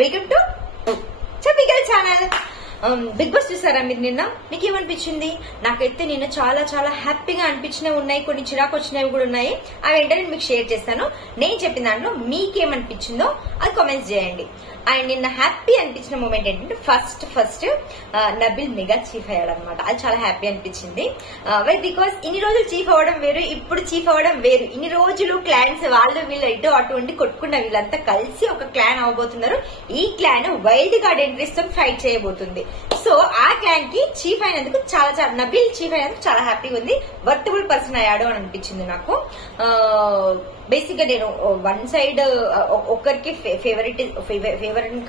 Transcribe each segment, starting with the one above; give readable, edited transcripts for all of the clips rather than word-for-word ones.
Welcome to చపికల్ channel. Bigg Boss చూసారా మీరు నిన్న? మీకు ఏమనిపించింది? నాకైతే నిన్న చాలా చాలా హ్యాపీగా అనిపించినవి ఉన్నాయి, కొన్ని చిరాకు వచ్చినవి కూడా ఉన్నాయి. అవి ఏంటో నేను మీకు షేర్ చేస్తాను. నేను చెప్పిన దాంట్లో మీకేమనిపించిందో అది కామెంట్స్ చేయండి. అండ్ నిన్న హ్యాపీ అనిపించిన మూమెంట్ ఏంటంటే ఫస్ట్ నబిల్ మెగా చీఫ్ అయ్యాడు అనమాట. అది చాలా హ్యాపీ అనిపించింది. వై బికాస్ ఇన్ని రోజులు చీఫ్ అవ్వడం వేరు, ఇప్పుడు చీఫ్ అవ్వడం వేరు. ఇన్ని రోజులు క్లాన్స్ వాళ్ళు వీళ్ళు ఇటు అటు ఉండి కొట్టుకున్న వీళ్ళంతా కలిసి ఒక క్లాన్ అవబోతున్నారు. ఈ క్లాన్ వైల్డ్ కార్డ్ ఎంట్రీస్ తో ఫైట్ చేయబోతుంది. సో ఆ క్లాన్ కి చీఫ్ అయినందుకు చాలా నబిల్ చీఫ్ అయినందుకు చాలా హ్యాపీగా ఉంది. వర్తబుల్ పర్సన్ అయ్యాడు అని అనిపించింది నాకు. బేసిక్ గా నేను వన్ సైడ్ ఒక్కరికి ఫేవరెట్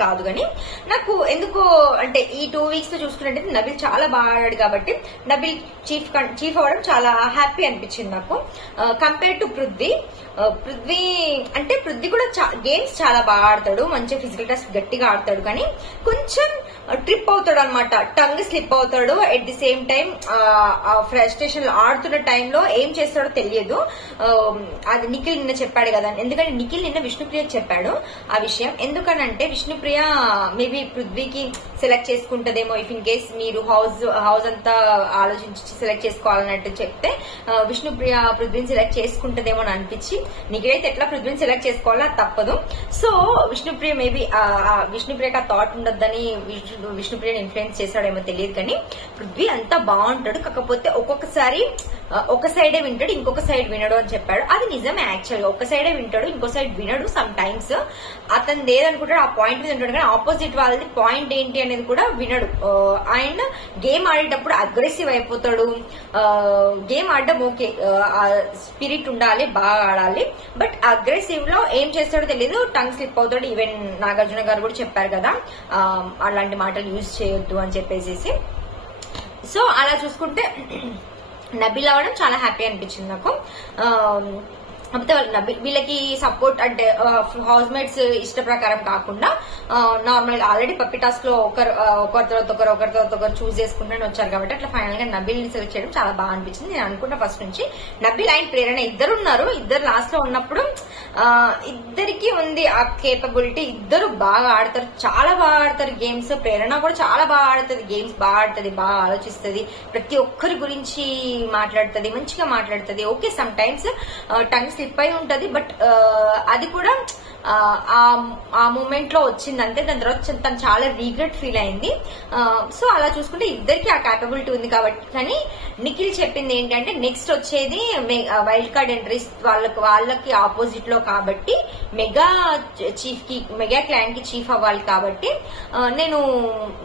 కాదు, కానీ నాకు ఎందుకో అంటే ఈ 2 weeks లో చూసుకున్నట్టే నబిల్ చాలా బాగా ఆడాడు కాబట్టి నబిల్ చీఫ్ అవ్వడం చాలా హ్యాపీ అనిపించింది నాకు. కంపేర్ టు పృథ్వీ అంటే పృథ్వీ కూడా గేమ్స్ చాలా బాగా ఆడతాడు, మంచిగా ఫిజికల్ టెస్ట్ గట్టిగా ఆడతాడు, కానీ కొంచెం ట్రిప్ అవుతాడు అనమాట, టంగ్ స్లిప్ అవుతాడు. At the same time frustration ఆడుతున్న టైంలో ఏం చేస్తాడో తెలియదు. అది నిఖిల్ నిన్న చెప్పాడు కదా, ఎందుకంటే నిఖిల్ నిన్న విష్ణుప్రియ చెప్పాడు ఆ విషయం. ఎందుకనంటే విష్ణుప్రియ మేబీ పృథ్వీకి సెలెక్ట్ చేసుకుంటదేమో, ఇఫ్ ఇన్ కేస్ మీరు హౌస్ అంతా ఆలోచించి సెలెక్ట్ చేసుకోవాలన్నట్టు చెప్తే విష్ణుప్రియ పృథ్వీని సెలెక్ట్ చేసుకుంటదేమో అని అనిపించి, నిఖిల్ అయితే ఎట్లా పృథ్వీని సెలెక్ట్ చేసుకోవాలో తప్పదు. సో విష్ణుప్రియ మేబీ విష్ణుప్రియకి ఆ థాట్ ఉండొద్దని విష్ణుప్రియని ఇన్ఫ్లుయెన్స్ చేశాడేమో తెలియదు, కానీ పృథ్వీ అంతా బాగుంటాడు, కాకపోతే ఒక్కొక్కసారి ఒక సైడే వింటాడు, ఇంకొక సైడ్ వినడు అని చెప్పాడు. అది నిజమే. యాక్చువల్ గా ఒక సైడే వింటాడు, ఇంకో సైడ్ వినడు. సమ్ టైమ్స్ అతను ఏదనుకుంటాడు ఆ పాయింట్ మీద ఉంటాడు, కానీ ఆపోజిట్ వాళ్ళది పాయింట్ ఏంటి అనేది కూడా వినడు. అండ్ గేమ్ ఆడేటప్పుడు అగ్రెసివ్ అయిపోతాడు. గేమ్ ఆడడం ఓకే, స్పిరిట్ ఉండాలి, బాగా ఆడాలి, బట్ అగ్రెసివ్ లో ఏం చేస్తాడో తెలియదు, టంగ్ స్లిప్ అవుతాడు. ఈవెన్ నాగార్జున గారు కూడా చెప్పారు కదా అలాంటి మాటలు యూజ్ చేయొద్దు అని చెప్పేసి. సో అలా చూసుకుంటే నబిల్ అవడం చాలా హ్యాపీ అనిపించింది నాకు. కాకపోతే వీళ్ళకి సపోర్ట్ అంటే హౌస్ మేట్స్ ఇష్ట ప్రకారం కాకుండా నార్మల్ ఆల్రెడీ పప్పి టాస్క్ లో ఒకరి తర్వాత ఒకరు చూస్ చేసుకుంటూనే వచ్చారు కాబట్టి అట్లా ఫైనల్ గా నబిల్ ని సెలెక్ట్ చేయడం చాలా బాగా అనిపించింది. నేను అనుకుంటా ఫస్ట్ నుంచి నబిల్ అండ్ ప్రేరణ ఇద్దరు ఉన్నారు. ఇద్దరు లాస్ట్ లో ఉన్నప్పుడు ఇద్దరికి ఉంది ఆ కేపబిలిటీ. ఇద్దరు బాగా ఆడతారు, చాలా బాగా ఆడతారు గేమ్స్. ప్రేరణ కూడా చాలా బాగా ఆడుతుంది గేమ్స్, బాగా ఆడుతుంది, బాగా ఆలోచిస్తుంది, ప్రతి ఒక్కరి గురించి మాట్లాడుతుంది, మంచిగా మాట్లాడుతుంది. Okay some times tongue slip అయి ఉంటది, బట్ అది కూడా ఆ మూమెంట్ లో వచ్చింది అంతే. దాని తర్వాత తను చాలా రీగ్రెట్ ఫీల్ అయింది. సో అలా చూసుకుంటే ఇద్దరికి ఆ క్యాపబిలిటీ ఉంది కాబట్టి. కానీ నిఖిల్ చెప్పింది ఏంటంటే నెక్స్ట్ వచ్చేది వైల్డ్ కార్డ్ ఎంట్రీస్ వాళ్ళకి ఆపోజిట్ లో కాబట్టి మెగా క్లాన్ కి చీఫ్ అవ్వాలి కాబట్టి నేను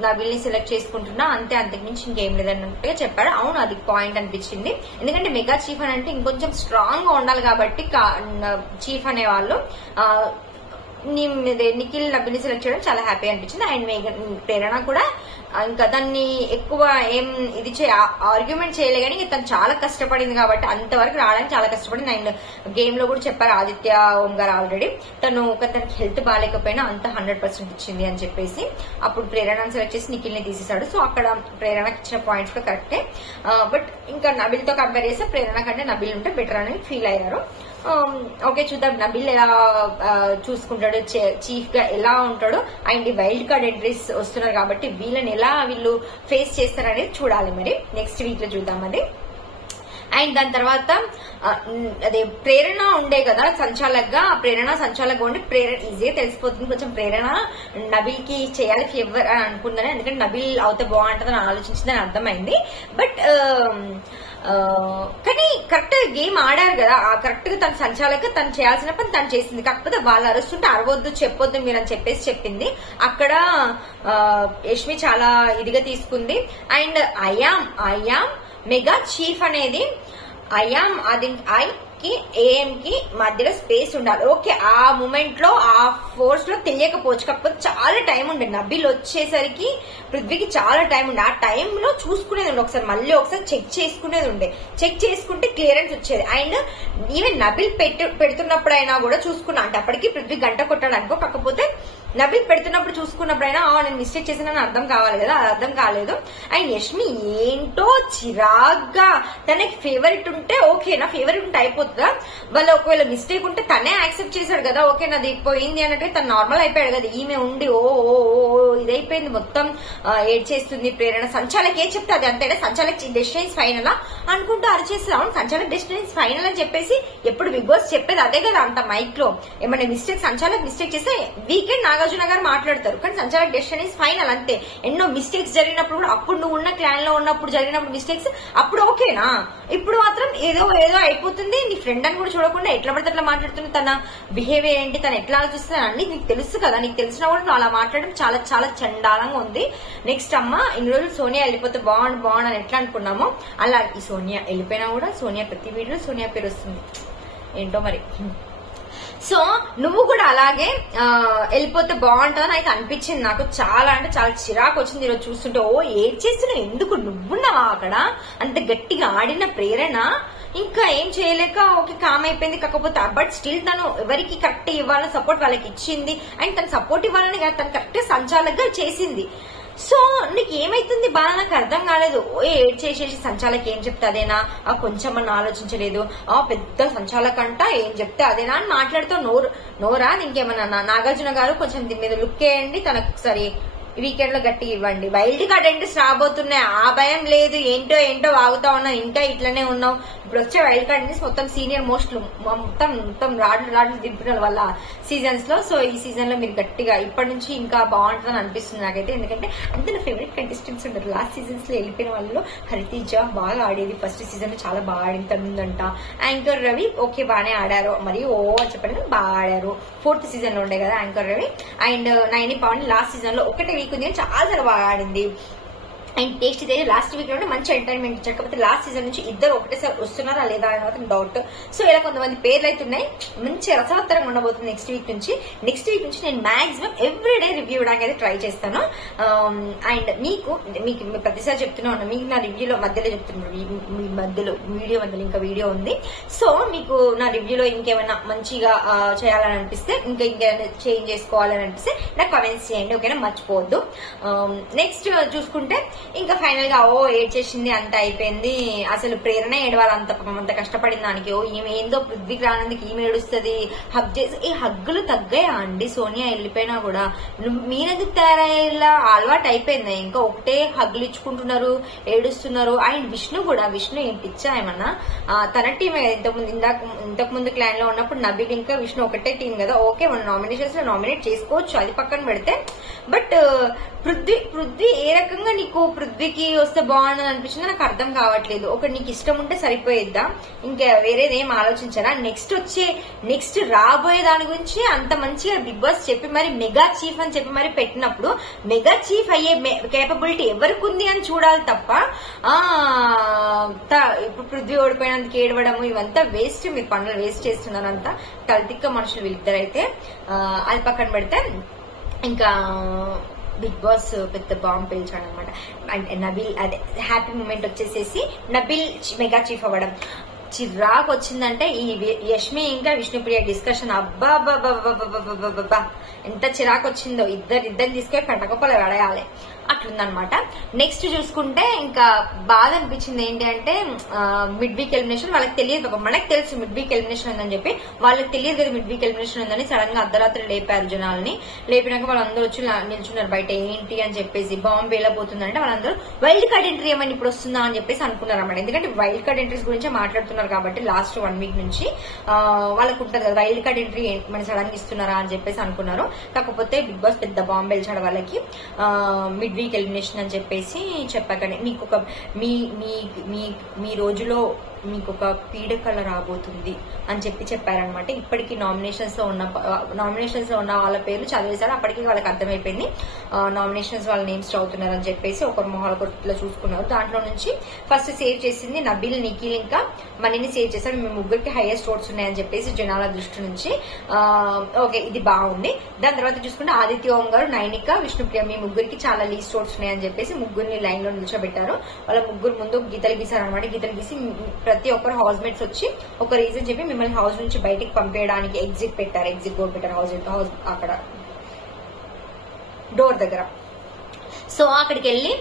నబిల్ ని సెలెక్ట్ చేసుకుంటున్నా అంతే, అంతకుమించి ఇంకేం లేదన్నట్టుగా చెప్పాడు. అవును, అది పాయింట్ అనిపించింది. ఎందుకంటే మెగా చీఫ్ అని అంటే ఇంకొంచెం స్ట్రాంగ్ గా ఉండాలి కాబట్టి చీఫ్ అనే వాళ్ళు. నిఖిల్ నబిల్ని సెలెక్ట్ చేయడం చాలా హ్యాపీ అనిపించింది. అండ్ ప్రేరణ కూడా ఇంకా దాన్ని ఎక్కువ ఏం ఆర్గ్యుమెంట్ చేయలే, కానీ తను చాలా కష్టపడింది కాబట్టి అంతవరకు రావడానికి చాలా కష్టపడింది. అండ్ గేమ్ లో కూడా చెప్పారు ఆదిత్య ఓం గారు ఆల్రెడీ, తనకి హెల్త్ బాగాలేకపోయినా అంత 100% ఇచ్చింది అని చెప్పేసి. అప్పుడు ప్రేరణను సెలెక్ట్ చేసి నిఖిల్ ని తీసేశాడు. సో అక్కడ ప్రేరణకి ఇచ్చిన పాయింట్స్ కూడా కరెక్టే, బట్ ఇంకా నబిల్ తో కంపేర్ చేస్తే ప్రేరణ కంటే నబిల్ ఉంటే బెటర్ అని ఫీల్ అయ్యారు. ఓకే చూద్దాం నబిల్ ఎలా చూసుకుంటాడు, చీఫ్ గా ఎలా ఉంటాడు. అండ్ ఈ వైల్డ్ కార్డ్ ఎంట్రీస్ వస్తున్నారు కాబట్టి వీళ్ళని ఎలా వీళ్ళు ఫేస్ చేస్తారనేది చూడాలి. మరి నెక్స్ట్ వీక్ లో చూద్దాం అది. అండ్ దాని తర్వాత అదే ప్రేరణ ఉండే కదా సంచాలకుగా, ప్రేరణ సంచాలకుగా ఉండి ప్రేరణ ఈజీగా తెలిసిపోతుంది. కొంచెం ప్రేరణ నబిల్ కి చేయాలి ఫేవర్ అని అనుకుందని, ఎందుకంటే నబిల్ అవుతే బాగుంటుందని ఆలోచించిందని అర్థమైంది. బట్ కానీ కరెక్ట్ గేమ్ ఆడారు కదా, కరెక్ట్ గా తన సంచాలక తను చేయాల్సిన పని తను చేసింది. కాకపోతే వాళ్ళు అరుస్తుంటే అరవద్దు, చెప్పొద్దు మీరు అని చెప్పేసి చెప్పింది. అక్కడ యష్మి చాలా ఇదిగా తీసుకుంది. అండ్ అయామ్ మెగా చీఫ్ అనేది ఏఎం కి మధ్యలో స్పేస్ ఉండాలి. ఓకే ఆ మూమెంట్ లో ఆ ఫోర్స్ లో తెలియకపోవచ్చు, కాకపోతే చాలా టైం ఉండే. నబిల్ వచ్చేసరికి పృథ్వీకి చాలా టైం ఉండే. ఆ టైంలో చూసుకునేది ఉండే, ఒకసారి చెక్ చేసుకునేది ఉండే. చెక్ చేసుకుంటే క్లియరెన్స్ వచ్చేది. అండ్ ఈవెన్ నబిల్ పెడుతున్నప్పుడైనా కూడా చూసుకున్నా అంటే అప్పటికి పృథ్వీ గంట కొట్టాడు అనుకో, కాకపోతే నబిల్ పెడుతున్నప్పుడు చూసుకున్నప్పుడైనా నేను మిస్టేక్ చేసినా అర్థం కావాలి కదా, అది అర్థం కాలేదు. అండ్ యష్మి ఏంటో చిరాగ్గా తనకి ఫేవరెట్ ఉంటే ఓకే, నా ఫేవరెట్ ఉంటే అయిపోతుందా, వాళ్ళు ఒకవేళ మిస్టేక్ ఉంటే తనే యాక్సెప్ట్ చేశాడు కదా, ఓకే నాది పోయింది అన్నట్టు తను నార్మల్ అయిపోయాడు కదా. ఈమె ఉండి ఓ ఇదైపోయింది, మొత్తం ఏడ్ చేస్తుంది ప్రేరణ. సంచాలకి ఏం చెప్తే అది అంతేనా, సంచాలకి డెస్టినీస్ ఫైనల్ అనుకుంటూ అరిచేస్తారు. అవును సంచాలక్ డెస్టినీస్ ఫైనల్ అని చెప్పేసి ఎప్పుడు బిగ్ బాస్ చెప్పేది అదే కదా, అంత మైక్ లో ఏమైనా మిస్టేక్ సంచాలక్ మిస్టేక్ చేస్తే వీకెండ్ నాగార్జున గారు మాట్లాడతారు, కానీ సంచాలక్ డెస్టినీస్ ఫైనల్ అంతే. ఎన్నో మిస్టేక్స్ జరిగినప్పుడు కూడా అప్పుడు నువ్వు ఉన్న క్లాన్ లో ఉన్నప్పుడు జరిగినప్పుడు మిస్టేక్స్ అప్పుడు ఓకేనా, ఇప్పుడు మాత్రం ఏదో అయిపోతుంది. నీ ఫ్రెండ్ అని కూడా చూడకుండా ఎట్లా పడితే అట్లా మాట్లాడుతుంది, తన బిహేవియర్ ఏంటి, తను ఎట్లా ఆలోచిస్తుంది అన్ని నీకు తెలుసు కదా. నీకు తెలిసినా కూడా నువ్వు అలా మాట్లాడడం చాలా చాలా చండాలంగా ఉంది. నెక్స్ట్ అమ్మ ఇన్ని రోజులు సోనియా వెళ్ళిపోతే బాగుండు అని ఎట్లా అనుకున్నామో అలా ఈ సోనియా వెళ్ళిపోయినా కూడా సోనియా ప్రతి వీడియో సోనియా పేరు వస్తుంది, ఏంటో మరి. సో నువ్వు కూడా అలాగే వెళ్ళిపోతే బాగుంటుందని అయితే అనిపించింది నాకు. చాలా అంటే చాలా చిరాకు వచ్చింది ఈరోజు చూస్తుంటే. ఏం చేస్తున్నావు, ఎందుకు నువ్వున్నావా అక్కడ, అంత గట్టిగా ఆడిన ప్రేరణ ఇంకా ఏం చేయలేక ఓకే కామ్ అయిపోయింది. కాకపోతే బట్ స్టిల్ తను ఎవరికి కరెక్ట్ ఇవ్వాలని సపోర్ట్ వాళ్ళకి ఇచ్చింది. అండ్ తను సపోర్ట్ ఇవ్వాలని కాదు, తను కరెక్ట్ సంచాలకుగా చేసింది. సో నీకు ఏమైతుంది బాగా నాకు అర్థం కాలేదు. ఏడ్ చేసేసి సంచాలకి ఏం చెప్తే అదేనా, కొంచెం అని ఆలోచించలేదు, పెద్ద సంచాలకంట ఏం చెప్తే అదేనా అని మాట్లాడుతూ నోరా. ఇంకేమన్నా నాగార్జున గారు కొంచెం దీని మీద లుక్ వేయండి, తనకు సరే వీకెండ్ లో గట్టిగా ఇవ్వండి. వైల్డ్ కార్డ్ ఎంట్రీస్ రాబోతున్నాయి, ఆ భయం లేదు. ఏంటో వాగుతా ఉన్నావు, ఇంకా ఇట్లనే ఉన్నావు. ఇప్పుడు వచ్చే వైల్డ్ కార్డ్ ఎంట్రీస్ మొత్తం సీనియర్ మోస్ట్ మొత్తం రాడ్లు దింపిన వాళ్ళ సీజన్స్ లో. సో ఈ సీజన్ లో మీరు గట్టిగా ఇప్పటి నుంచి ఇంకా బాగుంటుందని అనిపిస్తుంది నాకైతే. ఎందుకంటే అంత నా ఫేవరెట్ కంటెస్టెంట్స్ ఉంటారు. లాస్ట్ సీజన్స్ లో వెళ్ళిపోయిన వాళ్ళు హరితేజ బాగా ఆడేది, ఫస్ట్ సీజన్ లో చాలా బాగా ఆడింది తనుందంట. యాంకర్ రవి ఓకే బాగానే ఆడారు, మరి చెప్పండి బాగా ఆడారు. 4th సీజన్ లో ఉండే కదా anchor Ravi. And Naini Pavan last season లో ఒకటే వీక్ ఉంది, చాలా బాగా ఆడింది. అండ్ టేస్ట్ ఇదే లాస్ట్ వీక్ లో మంచి ఎంటర్టైన్మెంట్ ఇచ్చారు. కాకపోతే లాస్ట్ సీజన్ నుంచి ఇద్దరు ఒకటేసారి వస్తున్నారా లేదా అని మాత్రం డౌట్. సో ఇలా కొంతమంది పేర్లు అయితే ఉన్నాయి, మంచి రసవత్తరంగా ఉండబోతుంది నెక్స్ట్ వీక్ నుంచి నేను మాక్సిమం ఎవ్రీడే రివ్యూ ఇవ్వడానికి అయితే ట్రై చేస్తాను. అండ్ మీకు ప్రతిసారి చెప్తూనే ఉన్నా, మీకు నా రివ్యూలో మధ్యలో చెప్తున్నాను, మీ మధ్యలో ఇంకా వీడియో ఉంది. సో మీకు నా రివ్యూలో ఇంకేమైనా మంచిగా చేయాలని అనిపిస్తే, ఇంకేమైనా చేంజ్ చేసుకోవాలని అనిపిస్తే నాకు కామెంట్స్ చేయండి, ఓకేనా, మర్చిపోవద్దు. నెక్స్ట్ చూసుకుంటే ఇంకా ఫైనల్ గా ఏడ్ చేసింది, అంత అయిపోయింది. అసలు ప్రేరణ ఏడవాలి, అంత కష్టపడిన దానికి. ఈమె ఏందో పృథ్వీకి రానందుకు ఈమె ఏడుస్తుంది, హగ్ చేసి. ఈ హగ్గులు తగ్గాయా అండి సోనియా వెళ్ళిపోయినా కూడా? మీరెందుకు తయారయ్యేలా అలవాటు అయిపోయింది, ఇంకా ఒకటే హగ్గులు ఇచ్చుకుంటున్నారు, ఏడుస్తున్నారు. అండ్ విష్ణు ఏం పిచ్చా ఏమన్నా, తన టీం ఇంతకు ముందు క్లాన్ లో ఉన్నప్పుడు నబీల్ ఇంకా విష్ణు ఒకటే టీం కదా, ఓకే మన నామినేషన్స్ లో నామినేట్ చేసుకోవచ్చు, అది పక్కన పెడితే. బట్ పృథ్వీ ఏ రకంగా నీకు పృథ్వీకి వస్తే బాగుండదు అనిపించింది నాకు అర్థం కావట్లేదు. ఒకటి నీకు ఇష్టం ఉంటే సరిపోయిద్దా, ఇంకా వేరేదేం ఆలోచించారా? నెక్స్ట్ రాబోయే దాని గురించి అంత మంచిగా బిగ్ బాస్ చెప్పి మరి మెగా చీఫ్ అని చెప్పి మరి పెట్టినప్పుడు మెగా చీఫ్ అయ్యే కేపబిలిటీ ఎవరికి ఉంది అని చూడాలి తప్ప ఇప్పుడు పృథ్వీ ఓడిపోయినందుకు ఏడవడము ఇవంతా వేస్ట్. మీరు పనులు వేస్ట్ చేస్తున్నారంతా తలతిక్క మనుషులు వీళ్ళిద్దరైతే. అది పక్కన పెడితే ఇంకా బిగ్ బాస్ పెద్ద బాంబు పేల్చాడు అనమాట. అంటే నబీల్ అదే హ్యాపీ మూమెంట్ వచ్చేసేసి నబీల్ మెగా చీఫ్ అవ్వడం. చిరాకు వచ్చిందంటే ఈ యష్మి ఇంకా విష్ణుప్రియ డిస్కషన్, అబ్బా ఎంత చిరాకు వచ్చిందో. ఇద్దరు తీసుకొని పెంటకొప్పలు పడేయాలి అట్లుందనమాట. నెక్స్ట్ చూసుకుంటే ఇంకా బాధ అనిపించింది ఏంటి అంటే మిడ్ వీక్ ఎలిమినేషన్. వాళ్ళకి తెలియదు, మనకు తెలుసు మిడ్ వీక్ ఎలిమినేషన్ ఉందని చెప్పి, వాళ్ళకి తెలియదు కదా మిడ్ వీక్ ఎలిమినేషన్ ఉందని. సడన్ గా అర్ధరాత్రి లేపారు జనాలని. లేపినాక వాళ్ళందరూ వచ్చి నిల్చున్నారు బయట, ఏంటి అని చెప్పేసి బాంబు వేలబోతుందంటే వాళ్ళందరూ వైల్డ్ కార్డ్ ఎంట్రీ ఏమని ఇప్పుడు వస్తుందా అని చెప్పేసి అనుకున్నారు అన్నమాట. ఎందుకంటే వైల్డ్ కార్డ్ ఎంట్రీస్ గురించి మాట్లాడుతున్నారు కాబట్టి లాస్ట్ 1 వీక్ నుంచి వాళ్ళకు ఉంటుంది కదా వైల్డ్ కార్డ్ ఎంట్రీ మన సడన్ గా ఇస్తున్నారా అని చెప్పేసి అనుకున్నారు. కాకపోతే బిగ్ బాస్ పెద్ద బాంబు వేల్చాడు వాళ్ళకి, మిడ్ వీక్ ఎలిమినేషన్ అని చెప్పేసి చెప్పాకనే మీకు ఒక మీ రోజులో మీకు ఒక పీడకల రాబోతుంది అని చెప్పారనమాట. ఇప్పటికీ నామినేషన్స్ లో ఉన్న వాళ్ళ పేర్లు చదివేశారు. అప్పటికి వాళ్ళకి అర్థమైపోయింది నామినేషన్స్ వాళ్ళ నేమ్స్ చదువుతున్నారు అని చెప్పేసి ఒకరు మొహాల కొట్లో చూసుకున్నారు. దాంట్లో నుంచి ఫస్ట్ సేవ్ చేసింది నబీల్, నిఖిల్ ఇంకా మనీని సేవ్ చేశారు. మీ ముగ్గురికి హైయెస్ట్ ఓట్స్ ఉన్నాయని చెప్పేసి జనాల దృష్టి నుంచి. ఓకే ఇది బాగుంది. దాని తర్వాత చూసుకుంటే ఆదిత్య ఓం గారు, నైనిక, విష్ణుప్రియ మీ ముగ్గురికి చాలా లీస్ట్ ఓట్స్ ఉన్నాయని చెప్పేసి ముగ్గురిని లైన్ లో నిల్చోబెట్టారు. వాళ్ళ ముగ్గురు ముందు గీతలు గీశారనమాట. గీతలు గీసి ప్రతి ఒక్కరు హౌస్ మేట్స్ వచ్చి ఒక రీజన్ చెప్పి మిమ్మల్ని హౌస్ నుంచి బయటికి పంపేయడానికి ఎగ్జిట్ బోర్డు పెట్టారు. హౌస్ అక్కడ డోర్ దగ్గర. సో అక్కడికి వెళ్ళి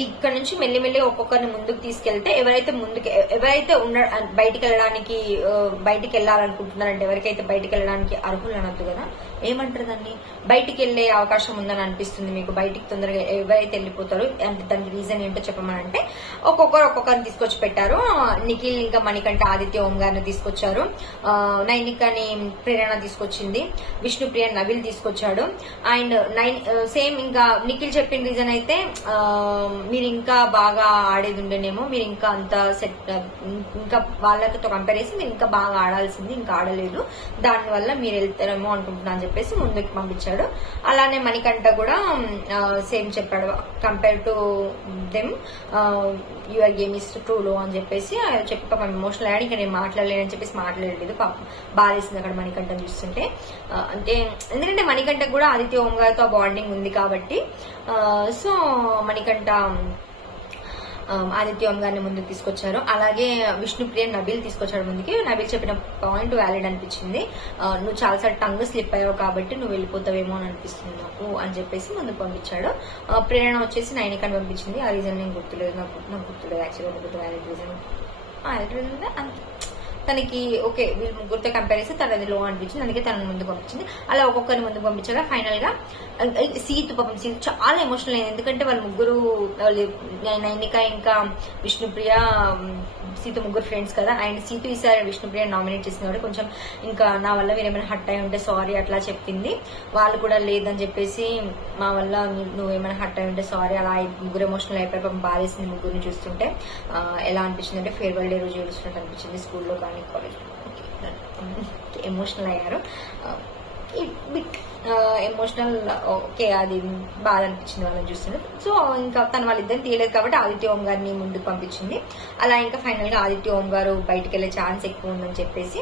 ఇక్కడ నుంచి మెల్లిమెల్లి ఒక్కొక్కరిని ముందుకు తీసుకెళ్తే ఎవరైతే బయటికి వెళ్ళాలనుకుంటున్నారంటే ఎవరికైతే బయటికి వెళ్ళడానికి అర్హులు అనొద్దు కదా, ఏమంటారు దాన్ని, బయటికి వెళ్లే అవకాశం ఉందని అనిపిస్తుంది మీకు, బయటికి తొందరగా ఎవరైతే వెళ్ళిపోతారో అంటే దానికి రీజన్ ఏంటో చెప్పమనంటే ఒక్కొక్కరిని తీసుకొచ్చి పెట్టారు. నిఖిల్ ఇంకా మణికంఠ ఆదిత్య ఓం గారిని తీసుకొచ్చారు, నైనికని ప్రేరణ తీసుకొచ్చింది, విష్ణుప్రియ నవిల్ తీసుకొచ్చాడు. అండ్ సేమ్ ఇంకా నిఖిల్ చెప్పిన రీజన్ అయితే మీరు ఇంకా బాగా ఆడేది ఉండేనేమో, మీరు ఇంకా అంత సెట్, ఇంకా వాళ్ళతో కంపేర్ చేసి మీరు ఇంకా బాగా ఆడాల్సింది, ఇంకా ఆడలేదు, దానివల్ల మీరు వెళ్తారేమో అనుకుంటున్నా అని చెప్పేసి ముందుకు పంపించాడు. అలానే మణికంఠ కూడా సేమ్ చెప్పాడు, compare to them your game is true లో అని చెప్పేసి చెప్పి పాపం ఎమోషనల్ అయ్యాడు. ఇంకా నేను మాట్లాడలేనని చెప్పేసి మాట్లాడలేదు, పాపం బాధేసింది అక్కడ మణికంఠను చూస్తుంటే. అంటే ఎందుకంటే మణికంఠ కూడా ఆదిత్య ఓం గారితో బాండింగ్ ఉంది కాబట్టి. సో మణికంఠ ఆదిత్య ఓం గారిని ముందుకు తీసుకొచ్చారు. అలాగే విష్ణుప్రియ నబీల్ తీసుకొచ్చాడు ముందుకి. నబీల్ చెప్పిన పాయింట్ వ్యాలిడ్ అనిపించింది, నువ్వు చాలాసార్లు టంగ్ స్లిప్ అయ్యావు కాబట్టి నువ్వు వెళ్ళిపోతావేమో అని అనిపిస్తుంది నాకు అని చెప్పేసి ముందుకు పంపించాడు. ప్రేరణ వచ్చేసి నైనికని పంపించింది. ఆ రీజన్ నేను గుర్తులేదు, నాకు గుర్తులేదు యాక్చువల్గా వ్యాలిడ్ రీజన్ అంతే. తనకి ఓకే వీళ్ళు ముగ్గురితో కంపేర్ చేస్తే తనది లో అనిపించింది, అందుకే తనను ముందుకు పంపించింది. అలా ఒక్కొక్కరిని ముందుకు పంపించాక ఫైనల్ గా సీతు పాపం సీతు చాలా ఎమోషనల్ అయింది. ఎందుకంటే వాళ్ళ ముగ్గురు నైనిక ఇంకా విష్ణుప్రియ సీతు ముగ్గురు ఫ్రెండ్స్ కదా. అండ్ సీతు ఈసారి విష్ణుప్రియ నామినేట్ చేసిన వాడు కొంచెం ఇంకా నా వల్ల మీరు ఏమైనా హట్ అయి ఉంటే సారీ అట్లా చెప్పింది. వాళ్ళు కూడా లేదని చెప్పేసి మా వల్ల నువ్వు ఏమైనా హట్ అయి ఉంటే సారీ, అలా ముగ్గురు ఎమోషనల్ అయిపోయి పాపం బాధేసింది ముగ్గురిని చూస్తుంటే. ఎలా అనిపించింది అంటే ఫేర్వెల్ డే రోజు చూస్తున్నట్టు అనిపించింది, స్కూల్లో కానీ కాలేజ్. ఎమోషనల్ అయ్యారు, బిట్ ఎమోషనల్. ఓకే అది బాధ అనిపించింది వాళ్ళని చూస్తున్నారు. సో ఇంకా తను వాళ్ళిద్దరిని తీయలేదు కాబట్టి ఆదిత్య ఓం గారిని ముందుకు పంపించింది. అలా ఇంకా ఫైనల్ గా ఆదిత్య ఓం గారు బయటకు వెళ్లే ఛాన్స్ ఎక్కువ ఉందని చెప్పేసి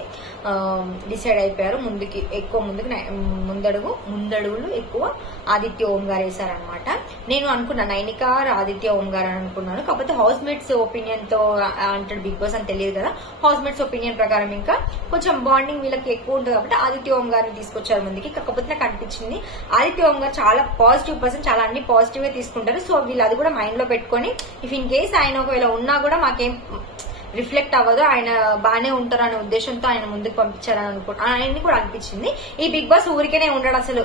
డిసైడ్ అయిపోయారు. ముందడుగులు ఎక్కువ ఆదిత్య ఓం గారు వేశారనమాట. నేను అనుకున్నా నైనిక ఆదిత్య ఓం గారు అని అనుకున్నాను. కాకపోతే హౌస్ మేట్స్ ఒపీనియన్ తో అంటాడు బిగ్ బాస్ అని తెలియదు కదా. హౌస్ మేట్స్ ఒపీనియన్ ప్రకారం ఇంకా కొంచెం బాండింగ్ వీళ్ళకి ఎక్కువ ఉంటుంది కాబట్టి ఆదిత్య ఓం గారిని తీసుకొచ్చారు ముందుకి. కాకపోతే నాకు అనిపించింది ఆదిత్య ఓం గారు చాలా పాజిటివ్ పర్సన్, చాలా అన్ని పాజిటివ్ గా తీసుకుంటారు. సో వీళ్ళు అది కూడా మైండ్ లో పెట్టుకుని ఇఫ్ ఇన్ కేస్ ఆయన ఒకవేళ ఉన్నా కూడా మాకేం రిఫ్లెక్ట్ అవ్వదు, ఆయన బాగానే ఉంటారు అనే ఉద్దేశంతో ఆయన ముందుకు పంపించారని ఆయన్ని కూడా అనిపించింది. ఈ బిగ్ బాస్ ఊరికేనే ఉండడు అసలు.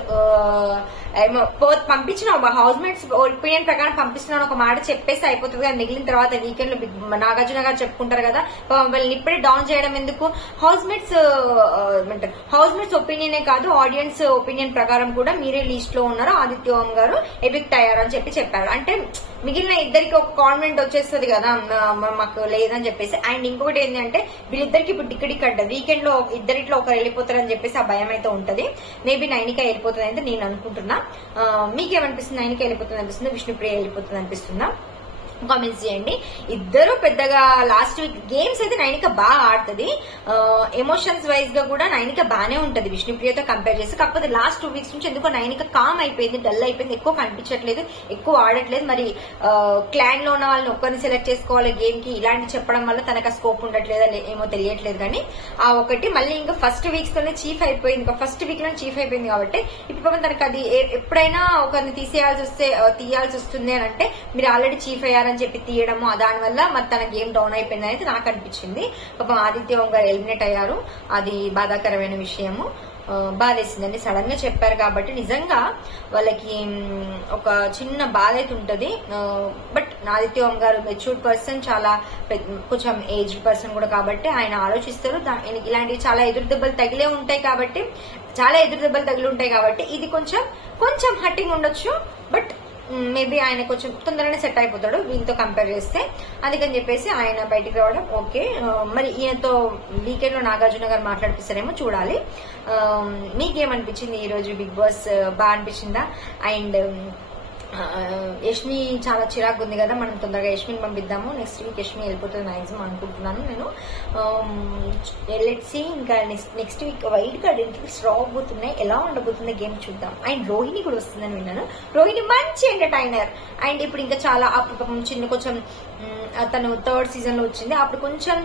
పంపించిన హౌస్ మేట్స్ ఒపీనియన్ ప్రకారం పంపిస్తున్నాను ఒక మాట చెప్పేసి అయిపోతుంది కదా. మిగిలిన తర్వాత వీకెండ్ లో నాగార్జున గారు చెప్పుకుంటారు కదా, వాళ్ళని ఇప్పుడే డౌన్ చేయడం ఎందుకు. హౌస్ మేట్స్ ఒపీనియనే కాదు, ఆడియన్స్ ఒపీనియన్ ప్రకారం కూడా మీరే లీస్ట్ లో ఉన్నారు, ఆదిత్య ఓం గారు ఎవిక్ట్ అయ్యారు అని చెప్పారు. అంటే మిగిలిన ఇద్దరికి ఒక కాన్ఫిడెంట్ వచ్చేస్తుంది కదా మాకు లేదని చెప్పేసి. అండ్ ఇంకొకటి ఏంటంటే వీళ్ళిద్దరికి ఇప్పుడు టికెట్ అంట వీకెండ్ లో ఇద్దరిట్లో ఒకరు వెళ్ళిపోతారని చెప్పేసి ఆ భయం అయితే ఉంటది. మేబీ నైనిక వెళ్ళిపోతుంది అయితే నేను అనుకుంటున్నా. మీకేమనిపిస్తుంది? నైనిక వెళ్ళిపోతుంది అనిపిస్తుందా, విష్ణుప్రియ వెళ్ళిపోతుంది అనిపిస్తుందా? కామెంట్స్ చేయండి. ఇద్దరు పెద్దగా లాస్ట్ వీక్ గేమ్స్ అయితే నైనిక బాగా ఆడుతుంది, ఎమోషన్స్ వైజ్ గా కూడా నైనిక బాగానే ఉంటది విష్ణుప్రియతో కంపేర్ చేసి. కాకపోతే లాస్ట్ 2 వీక్స్ నుంచి ఎందుకో నైనిక కామ్ అయిపోయింది, డల్ అయిపోయింది, ఎక్కువ కనిపించట్లేదు, ఎక్కువ ఆడట్లేదు. మరి క్లాన్ లో ఉన్న వాళ్ళని ఒక్కరిని సెలెక్ట్ చేసుకోవాలి గేమ్ కి, ఇలాంటి చెప్పడం వల్ల తనకు ఆ స్కోప్ ఉండట్లేదా ఏమో తెలియట్లేదు. కానీ ఆ ఒకటి మళ్ళీ ఇంకా ఫస్ట్ వీక్స్ లోనే చీఫ్ అయిపోయింది, ఫస్ట్ వీక్ లోనే చీఫ్ అయిపోయింది కాబట్టి ఇప్పుడు తనకు అది ఎప్పుడైనా ఒకరిని తీయాల్సి వస్తుంది అని అంటే మీరు ఆల్రెడీ చీఫ్ అయ్యారని చెప్పి తీయడము, దానివల్ల మరి తన గేమ్ డౌన్ అయిపోయింది అనేది నాకు అనిపించింది. పాపం ఆదిత్య ఓం గారు ఎలిమినేట్ అయ్యారు, అది బాధాకరమైన విషయము. బాధేసిందండి, సడన్ గా చెప్పారు కాబట్టి నిజంగా వాళ్ళకి ఒక చిన్న బాధ అయితే ఉంటది. బట్ ఆదిత్య ఓం గారు మెచ్యూర్డ్ పర్సన్, చాలా కొంచెం ఏజ్డ్ పర్సన్ కూడా కాబట్టి ఆయన ఆలోచిస్తారు. ఇలాంటివి చాలా ఎదురు దెబ్బలు తగిలి ఉంటాయి కాబట్టి ఇది కొంచెం హట్టింగ్ ఉండొచ్చు. బట్ మేబీ ఆయన కొంచెం తొందరగానే సెట్ అయిపోతాడు వీళ్ళతో కంపేర్ చేస్తే, అందుకని చెప్పేసి ఆయన బయటికి రావడం ఓకే. మరి ఈయనతో వీకెండ్ లో నాగార్జున గారు మాట్లాడిపిస్తారేమో చూడాలి. మీకేమనిపించింది ఈ రోజు బిగ్ బాస్? బాగా అనిపించిందా? అండ్ యష్మి చాలా చిరాకు ఉంది కదా, మనం తొందరగా యష్మిని పంపిద్దాము. నెక్స్ట్ వీక్ యష్మి వెళ్ళిపోతుంది మ్యాక్సిమం అనుకుంటున్నాను నేను. Let's see. ఇంకా next week wild card entries రాబోతున్నాయి, ఎలా ఉండబోతుందో గేమ్ చూద్దాం. అండ్ రోహిణి కూడా వస్తుందని విన్నాను. రోహిణి మంచి ఎంటర్టైనర్. అండ్ ఇప్పుడు ఇంకా చాలా అప్పుడు చిన్న కొంచెం తను 3rd సీజన్ లో వచ్చింది, అప్పుడు కొంచెం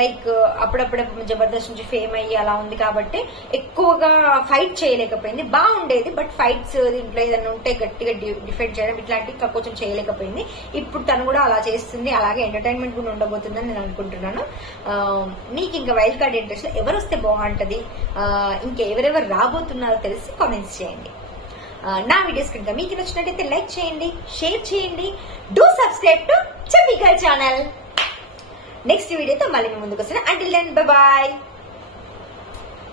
లైక్ అప్పుడప్పుడే జబర్దస్త్ నుంచి ఫేమ్ అయ్యి అలా ఉంది కాబట్టి ఎక్కువగా ఫైట్ చేయలేకపోయింది. బాగుండేది బట్ ఫైట్స్ దీంట్లో ఏదైనా ఉంటే గట్టిగా డిఫెండ్ చేయడం ఇట్లాంటివి కొంచెం చేయలేకపోయింది. ఇప్పుడు తను కూడా అలా చేస్తుంది, అలాగే ఎంటర్టైన్మెంట్ కూడా ఉండబోతుందని నేను అనుకుంటున్నాను. మీకు ఇంకా వైల్డ్ కార్డ్ ఎంట్రీస్ లో ఎవరు వస్తే బాగుంటది, ఇంకెవరెవరు రాబోతున్నారో తెలిసి కామెంట్స్ చేయండి. నా వీడియోస్ కనుక మీకు నచ్చినట్టయితే లైక్ చేయండి, షేర్ చేయండి. Do subscribe to chubby girl channel. Next వీడియోతో మళ్ళీ మీ ముందుకు వస్తాను. Until then bye bye.